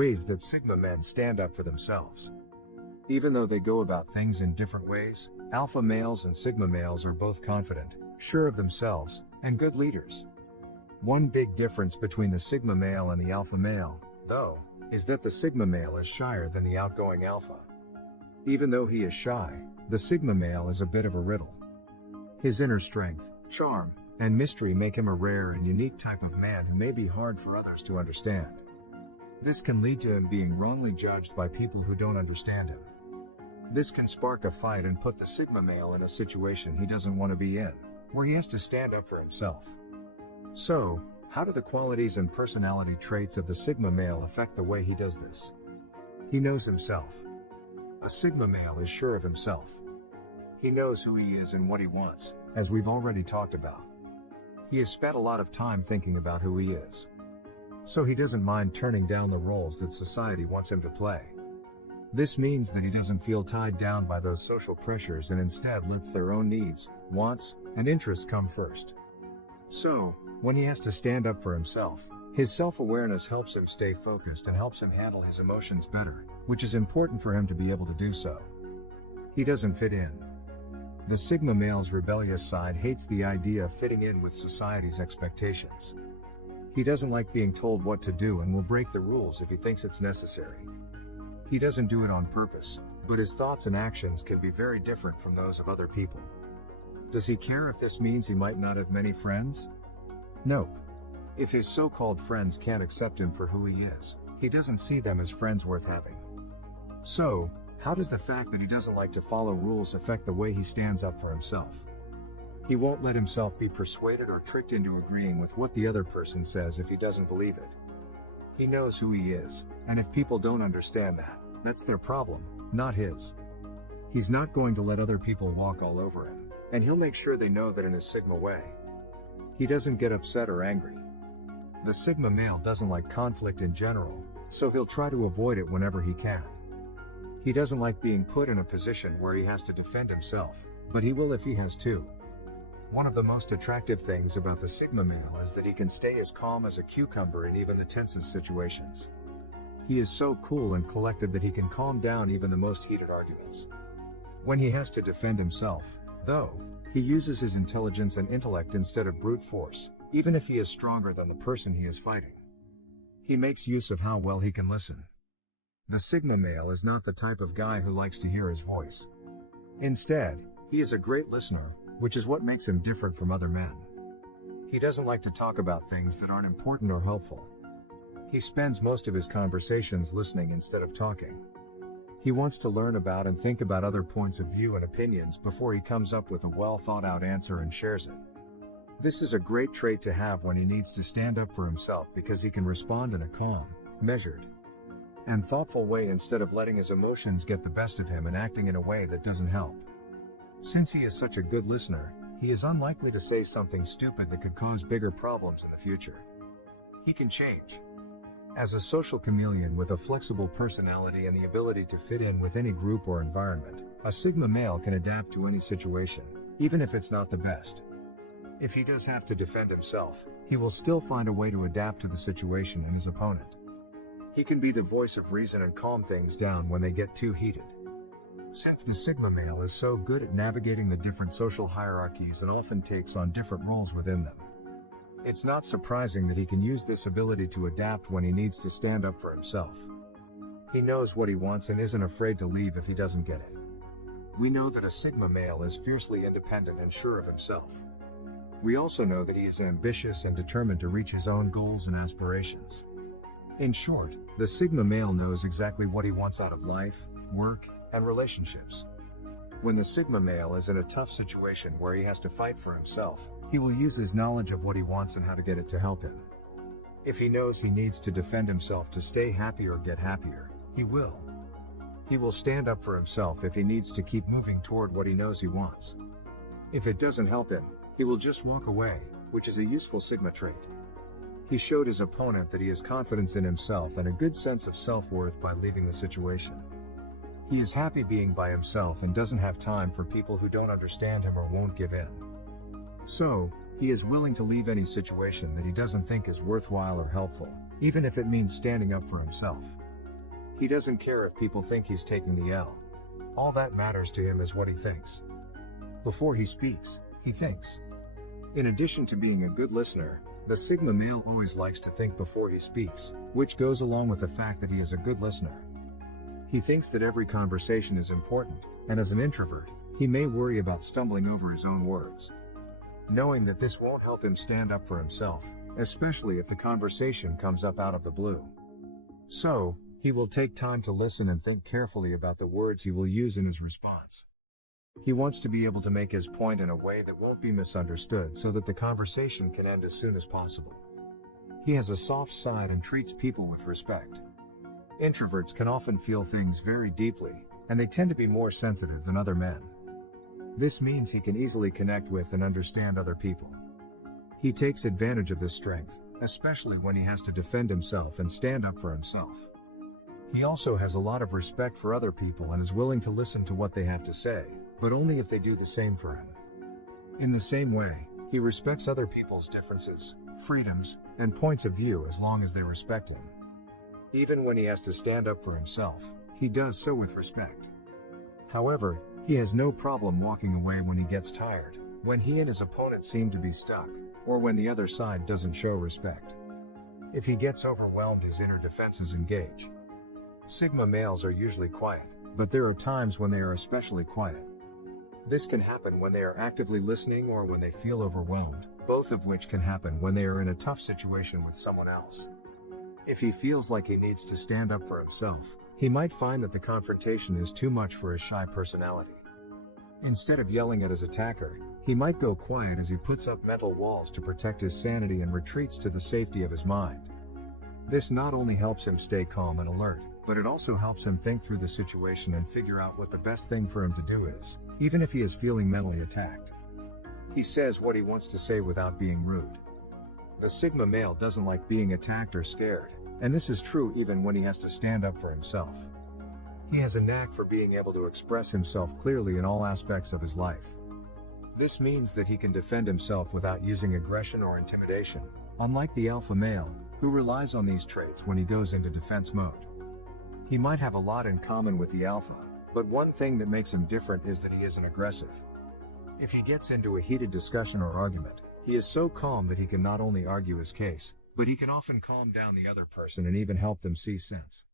Ways that Sigma men stand up for themselves. Even though they go about things in different ways, alpha males and Sigma males are both confident, sure of themselves, and good leaders. One big difference between the Sigma male and the alpha male, though, is that the Sigma male is shyer than the outgoing alpha. Even though he is shy, the Sigma male is a bit of a riddle. His inner strength, charm, and mystery make him a rare and unique type of man who may be hard for others to understand. This can lead to him being wrongly judged by people who don't understand him. This can spark a fight and put the Sigma male in a situation he doesn't want to be in, where he has to stand up for himself. So, how do the qualities and personality traits of the Sigma male affect the way he does this? He knows himself. A Sigma male is sure of himself. He knows who he is and what he wants, as we've already talked about. He has spent a lot of time thinking about who he is. So he doesn't mind turning down the roles that society wants him to play. This means that he doesn't feel tied down by those social pressures and instead lets their own needs, wants, and interests come first. So, when he has to stand up for himself, his self-awareness helps him stay focused and helps him handle his emotions better, which is important for him to be able to do so. He doesn't fit in. The Sigma male's rebellious side hates the idea of fitting in with society's expectations. He doesn't like being told what to do and will break the rules if he thinks it's necessary. He doesn't do it on purpose, but his thoughts and actions can be very different from those of other people. Does he care if this means he might not have many friends? Nope. If his so-called friends can't accept him for who he is, he doesn't see them as friends worth having. So, how does the fact that he doesn't like to follow rules affect the way he stands up for himself? He won't let himself be persuaded or tricked into agreeing with what the other person says if he doesn't believe it. He knows who he is, and if people don't understand that, that's their problem, not his. He's not going to let other people walk all over him, and he'll make sure they know that in his Sigma way. He doesn't get upset or angry. The Sigma male doesn't like conflict in general, so he'll try to avoid it whenever he can. He doesn't like being put in a position where he has to defend himself, but he will if he has to. One of the most attractive things about the Sigma male is that he can stay as calm as a cucumber in even the tensest situations. He is so cool and collected that he can calm down even the most heated arguments. When he has to defend himself, though, he uses his intelligence and intellect instead of brute force, even if he is stronger than the person he is fighting. He makes use of how well he can listen. The Sigma male is not the type of guy who likes to hear his voice. Instead, he is a great listener, which is what makes him different from other men. He doesn't like to talk about things that aren't important or helpful. He spends most of his conversations listening instead of talking. He wants to learn about and think about other points of view and opinions before he comes up with a well-thought-out answer and shares it. This is a great trait to have when he needs to stand up for himself because he can respond in a calm, measured, and thoughtful way instead of letting his emotions get the best of him and acting in a way that doesn't help. Since he is such a good listener, he is unlikely to say something stupid that could cause bigger problems in the future. He can change. As a social chameleon with a flexible personality and the ability to fit in with any group or environment, a Sigma male can adapt to any situation, even if it's not the best. If he does have to defend himself, he will still find a way to adapt to the situation and his opponent. He can be the voice of reason and calm things down when they get too heated. Since the Sigma male is so good at navigating the different social hierarchies and often takes on different roles within them, it's not surprising that he can use this ability to adapt when he needs to stand up for himself. He knows what he wants and isn't afraid to leave if he doesn't get it. We know that a Sigma male is fiercely independent and sure of himself. We also know that he is ambitious and determined to reach his own goals and aspirations. In short, the Sigma male knows exactly what he wants out of life, work, and relationships. When the Sigma male is in a tough situation where he has to fight for himself, he will use his knowledge of what he wants and how to get it to help him. If he knows he needs to defend himself to stay happy or get happier, he will. He will stand up for himself if he needs to keep moving toward what he knows he wants. If it doesn't help him, he will just walk away, which is a useful Sigma trait. He showed his opponent that he has confidence in himself and a good sense of self-worth by leaving the situation. He is happy being by himself and doesn't have time for people who don't understand him or won't give in. So, he is willing to leave any situation that he doesn't think is worthwhile or helpful, even if it means standing up for himself. He doesn't care if people think he's taking the L. All that matters to him is what he thinks. Before he speaks, he thinks. In addition to being a good listener, the Sigma male always likes to think before he speaks, which goes along with the fact that he is a good listener. He thinks that every conversation is important, and as an introvert, he may worry about stumbling over his own words. Knowing that this won't help him stand up for himself, especially if the conversation comes up out of the blue. So, he will take time to listen and think carefully about the words he will use in his response. He wants to be able to make his point in a way that won't be misunderstood so that the conversation can end as soon as possible. He has a soft side and treats people with respect. Introverts can often feel things very deeply, and they tend to be more sensitive than other men. This means he can easily connect with and understand other people. He takes advantage of this strength, especially when he has to defend himself and stand up for himself. He also has a lot of respect for other people and is willing to listen to what they have to say, but only if they do the same for him. In the same way, he respects other people's differences, freedoms, and points of view as long as they respect him. Even when he has to stand up for himself, he does so with respect. However, he has no problem walking away when he gets tired, when he and his opponent seem to be stuck, or when the other side doesn't show respect. If he gets overwhelmed, his inner defenses engage. Sigma males are usually quiet, but there are times when they are especially quiet. This can happen when they are actively listening or when they feel overwhelmed, both of which can happen when they are in a tough situation with someone else. If he feels like he needs to stand up for himself, he might find that the confrontation is too much for his shy personality. Instead of yelling at his attacker, he might go quiet as he puts up mental walls to protect his sanity and retreats to the safety of his mind. This not only helps him stay calm and alert, but it also helps him think through the situation and figure out what the best thing for him to do is, even if he is feeling mentally attacked. He says what he wants to say without being rude. The Sigma male doesn't like being attacked or scared, and this is true even when he has to stand up for himself. He has a knack for being able to express himself clearly in all aspects of his life. This means that he can defend himself without using aggression or intimidation, unlike the alpha male, who relies on these traits when he goes into defense mode. He might have a lot in common with the alpha, but one thing that makes him different is that he isn't aggressive. If he gets into a heated discussion or argument, he is so calm that he can not only argue his case, but he can often calm down the other person and even help them see sense.